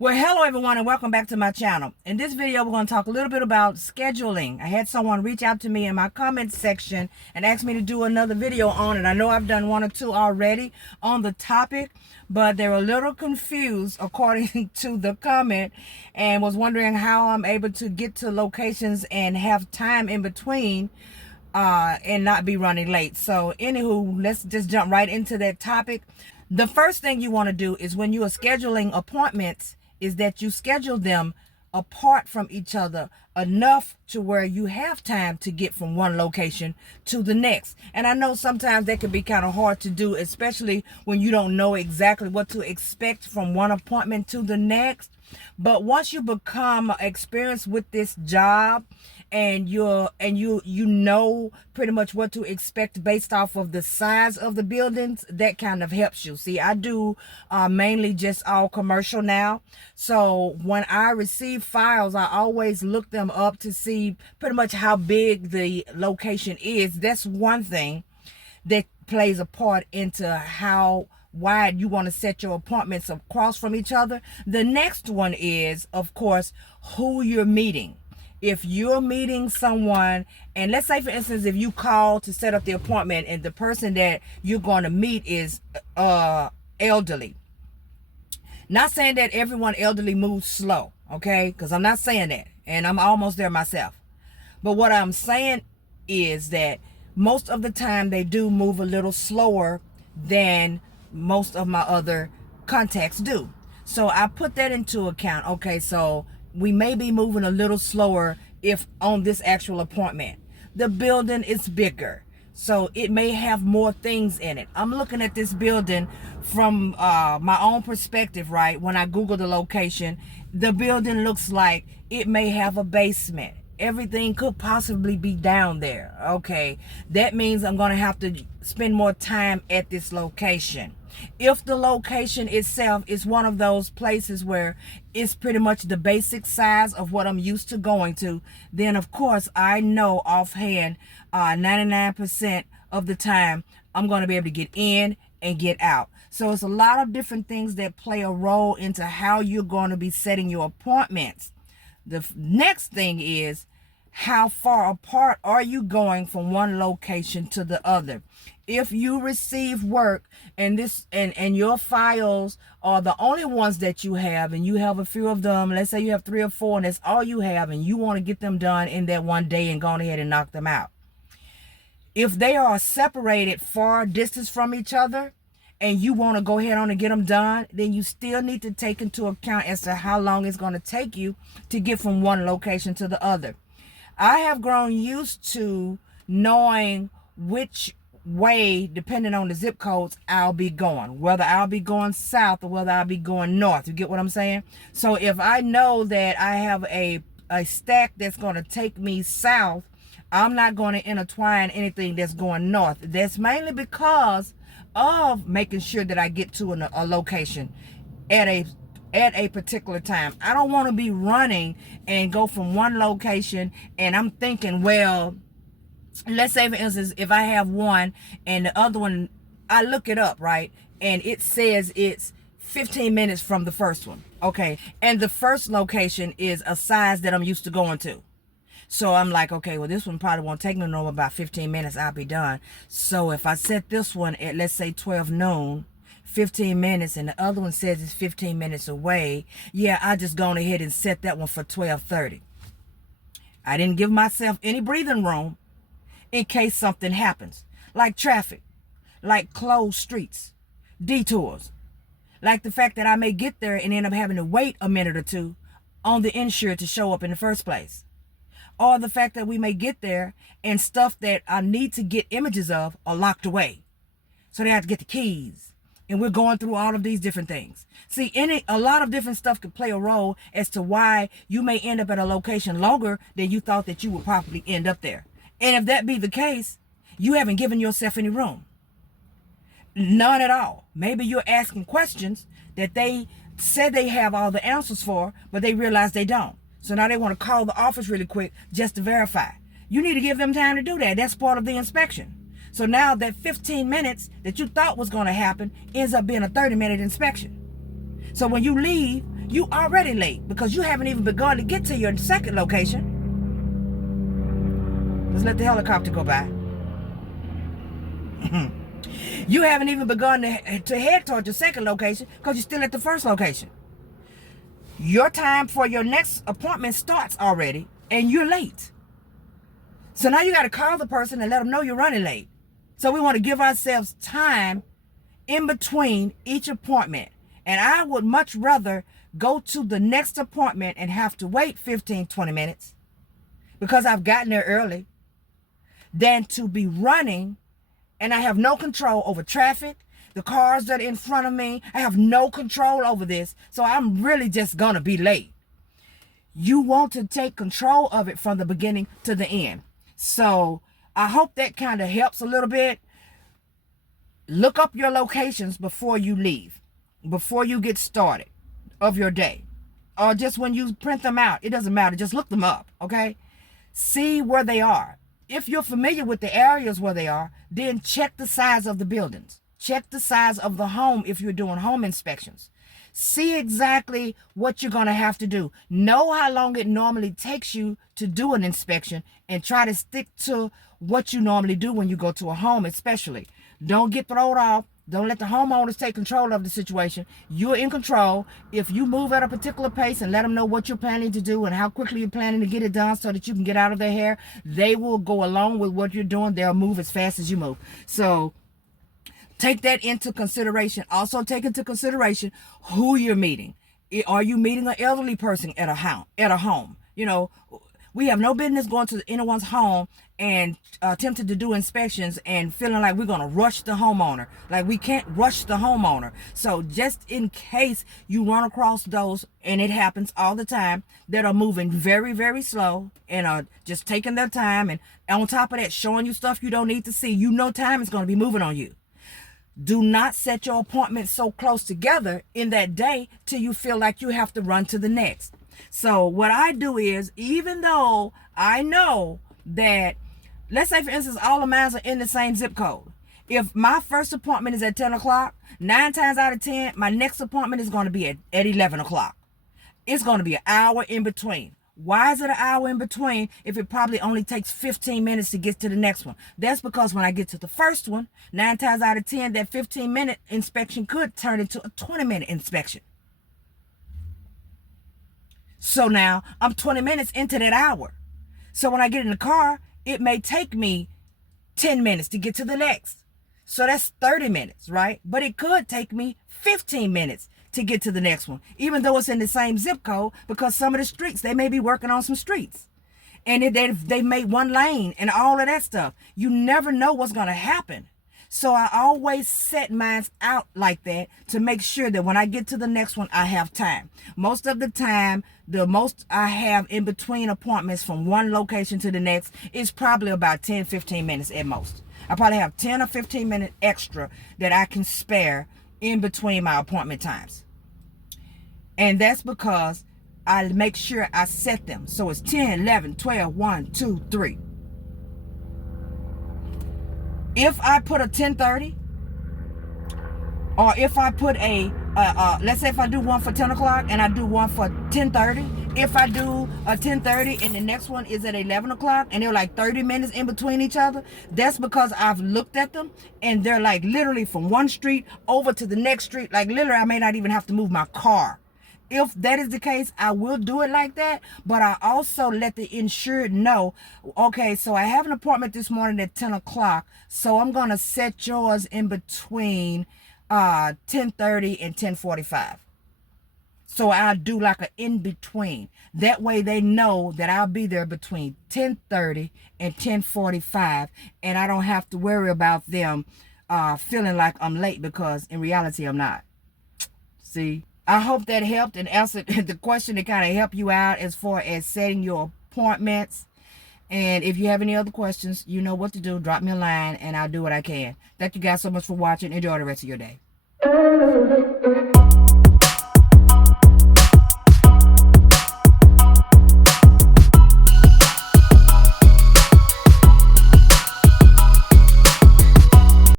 Well, hello everyone and welcome back to my channel. In this video, we're going to talk a little bit about scheduling. I had someone reach out to me in my comments section and ask me to do another video on it. I know I've done one or two already on the topic, but they're a little confused according to the comment and was wondering how I'm able to get to locations and have time in between and not be running late. So anywho, let's just jump right into that topic. The first thing you want to do is when you are scheduling appointments is that you schedule them apart from each other enough to where you have time to get from one location to the next. And I know sometimes that can be kind of hard to do, especially when you don't know exactly what to expect from one appointment to the next. But once you become experienced with this job and you know pretty much what to expect based off of the size of the buildings, that kind of helps you. See, I do mainly just all commercial now. So when I receive files, I always look them up to see pretty much how big the location is. That's one thing that plays a part into how wide you want to set your appointments across from each other. The next one is, of course, who you're meeting. If you're meeting someone, and let's say for instance, if you call to set up the appointment and the person that you're going to meet is elderly. Not saying that everyone elderly moves slow, okay? Because I'm not saying that, and I'm almost there myself. But what I'm saying is that most of the time they do move a little slower than most of my other contacts do. So I put that into account. Okay, so we may be moving a little slower if on this actual appointment. The building is bigger, so it may have more things in it. I'm looking at this building from my own perspective, right? When I Google the location, the building looks like it may have a basement. Everything could possibly be down there. Okay, that means I'm going to have to spend more time at this location. If the location itself is one of those places where it's pretty much the basic size of what I'm used to going to, then of course I know offhand 99% of the time I'm going to be able to get in and get out. So it's a lot of different things that play a role into how you're going to be setting your appointments. The next thing is, how far apart are you going from one location to the other? If you receive work and your files are the only ones that you have, and you have a few of them, let's say you have 3 or 4 and that's all you have, and you want to get them done in that one day and go ahead and knock them out. If they are separated far distance from each other and you want to go ahead on and get them done, then you still need to take into account as to how long it's going to take you to get from one location to the other. I have grown used to knowing which way, depending on the zip codes, I'll be going. Whether I'll be going south or whether I'll be going north. You get what I'm saying? So if I know that I have a stack that's going to take me south, I'm not going to intertwine anything that's going north. That's mainly because of making sure that I get to a location at a particular time. I don't want to be running and go from one location and I'm thinking, well, let's say for instance, if I have one and the other one, I look it up, right? And it says it's 15 minutes from the first one. Okay. And the first location is a size that I'm used to going to. So I'm like, okay, well, this one probably won't take me no about 15 minutes. I'll be done. So if I set this one at, let's say 12 noon, 15 minutes, and the other one says it's 15 minutes away, yeah, I just gone ahead and set that one for 12:30. I didn't give myself any breathing room in case something happens, like traffic, like closed streets, detours, like the fact that I may get there and end up having to wait a minute or two on the insured to show up in the first place, or the fact that we may get there and stuff that I need to get images of are locked away, so they have to get the keys. And we're going through all of these different things. See, a lot of different stuff could play a role as to why you may end up at a location longer than you thought that you would probably end up there. And if that be the case, you haven't given yourself any room. None at all. Maybe you're asking questions that they said they have all the answers for, but they realize they don't. So now they want to call the office really quick just to verify. You need to give them time to do that. That's part of the inspection. So now that 15 minutes that you thought was going to happen ends up being a 30-minute inspection. So when you leave, you already late because you haven't even begun to get to your second location. Let's let the helicopter go by. You haven't even begun to head towards your second location because you're still at the first location. Your time for your next appointment starts already and you're late. So now you got to call the person and let them know you're running late. So we want to give ourselves time in between each appointment. And I would much rather go to the next appointment and have to wait 15, 20 minutes because I've gotten there early than to be running and I have no control over traffic, the cars that are in front of me. I have no control over this. So I'm really just going to be late. You want to take control of it from the beginning to the end. So I hope that kind of helps a little bit. Look up your locations before you leave, before you get started of your day. Or just when you print them out, it doesn't matter. Just look them up, okay? See where they are. If you're familiar with the areas where they are, then check the size of the buildings. Check the size of the home if you're doing home inspections. See exactly what you're going to have to do. Know how long it normally takes you to do an inspection and try to stick to what you normally do when you go to a home especially. Don't get thrown off. Don't let the homeowners take control of the situation. You're in control. If you move at a particular pace and let them know what you're planning to do and how quickly you're planning to get it done so that you can get out of their hair, they will go along with what you're doing. They'll move as fast as you move. So take that into consideration. Also take into consideration who you're meeting. Are you meeting an elderly person at a home? You know, we have no business going to anyone's home and attempting to do inspections and feeling like we're going to rush the homeowner. Like we can't rush the homeowner. So just in case you run across those, and it happens all the time, that are moving very, very slow and are just taking their time, and on top of that, showing you stuff you don't need to see, you know time is going to be moving on you. Do not set your appointments so close together in that day till you feel like you have to run to the next. So what I do is, even though I know that, let's say for instance, all of mine are in the same zip code. If my first appointment is at 10 o'clock, 9 times out of 10, my next appointment is going to be at 11 o'clock. It's going to be an hour in between. Why is it an hour in between if it probably only takes 15 minutes to get to the next one? That's because when I get to the first one, 9 times out of 10, that 15-minute inspection could turn into a 20-minute inspection. So now I'm 20 minutes into that hour. So when I get in the car, it may take me 10 minutes to get to the next. So that's 30 minutes, right? But it could take me 15 minutes to get to the next one, even though it's in the same zip code, because some of the streets, they may be working on some streets. And they made one lane and all of that stuff. You never know what's going to happen. So I always set mine out like that to make sure that when I get to the next one, I have time. Most of the time, the most I have in between appointments from one location to the next is probably about 10, 15 minutes at most. I probably have 10 or 15 minutes extra that I can spare in between my appointment times. And that's because I make sure I set them. So it's 10, 11, 12, 1, 2, 3. If I put a 10:30, or if I put let's say if I do one for 10 o'clock and I do one for 10:30, if I do a 10:30 and the next one is at 11 o'clock and they're like 30 minutes in between each other, that's because I've looked at them and they're like literally from one street over to the next street. Like literally I may not even have to move my car. If that is the case, I will do it like that. But I also let the insured know, okay, so I have an appointment this morning at 10 o'clock. So I'm going to set yours in between 10:30 and 10:45. So I'll do like an in-between. That way they know that I'll be there between 10:30 and 10:45. And I don't have to worry about them feeling like I'm late, because in reality, I'm not. See? I hope that helped and answered the question to kind of help you out as far as setting your appointments. And if you have any other questions, you know what to do. Drop me a line and I'll do what I can. Thank you guys so much for watching. Enjoy the rest of your day.